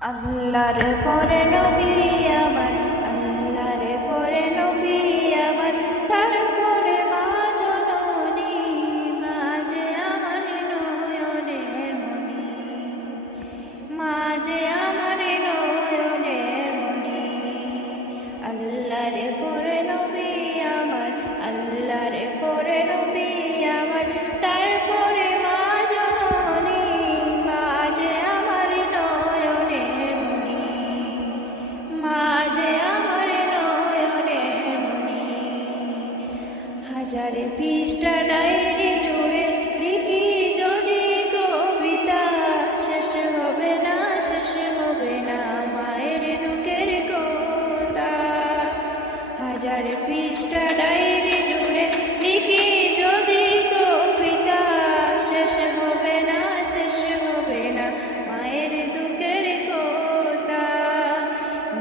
আল্লাহর পরে নবী আমার, আল্লাহর পরে নবী আমার, তারপরে মা জননী, মা যে আমার নয়নের মণি, মা যে আমার নয়নের মণি। আল্লাহর পরে নবী আমার, আল্লাহর পরে নবী আমার, তারপরে মা জননী, মা যে আমার নয়নের মণি, মা যে আমার নয়নের মণি। হাজারে পৃষ্ঠা ডায়েরি জুড়ে লিখি যদি কবিতা, শেষ হবে না, শেষ হবে না মায়ের দুঃখের কথা। হাজার পৃষ্ঠা ডায়েরি জুড়ে লিখি যদি কবিতা, শেষ হবে না, শেষ হবে না মায়ের দুঃখের কথা।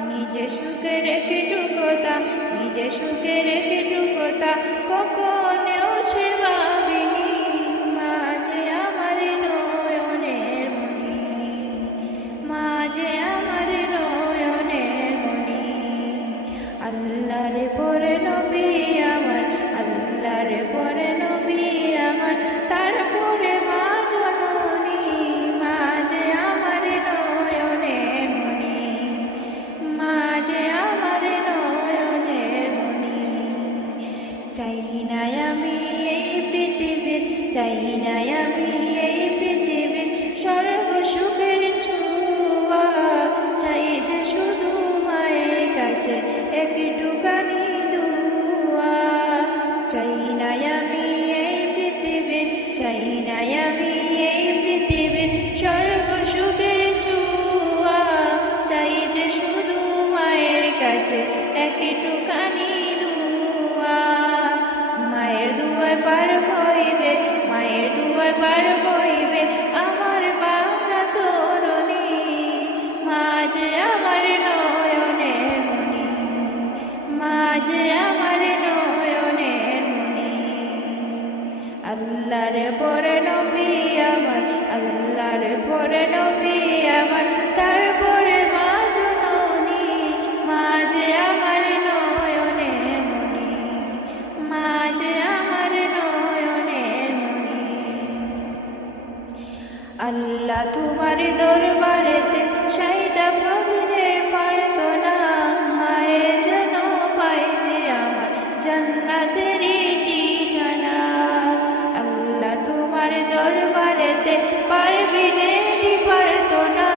নিজে সুখের একটু কথা, নিজে সুখের একটু কথা কখনো সে ভাবিনি, মা যে আমার নয়নের মণি, মা যে আমার নয়নের মণি। আল্লাহর পরে নবী আমার, আল্লাহর পরে নবী আমার, তারপরে মা জননী, মা যে আমার নয়নের মণি, মা যে আমার নয়নের মণি। চাই না আমি এই পৃথিবীর, চাই না আমি এই পৃথিবীর স্বর্গ সুখের ছোঁয়া, চাই যে শুধু মায়ের কাছে একটুখানি দুয়া। চাই না আমি এই পৃথিবীর, চাই না আমি এই পৃথিবীর স্বর্গ সুখের ছোঁয়া, চাই যে শুধু মায়ের কাছে একটুখানি দুয়া। মায়ের দুয়ায় পার হইবে, মায়ের দুয়ায় পার হইবে আমার বাঁকা তরুণী, মা যে আমার নয়নের মণি, মা যে আমার নয়নের মণি। আল্লাহর পরে নবী আমার, আল্লাহর পরে নবী আমার, তারপরে মা জননী, মা যে আমার নয়নের মণি, মা যে আমার নয়নের মণি। আল্লাহ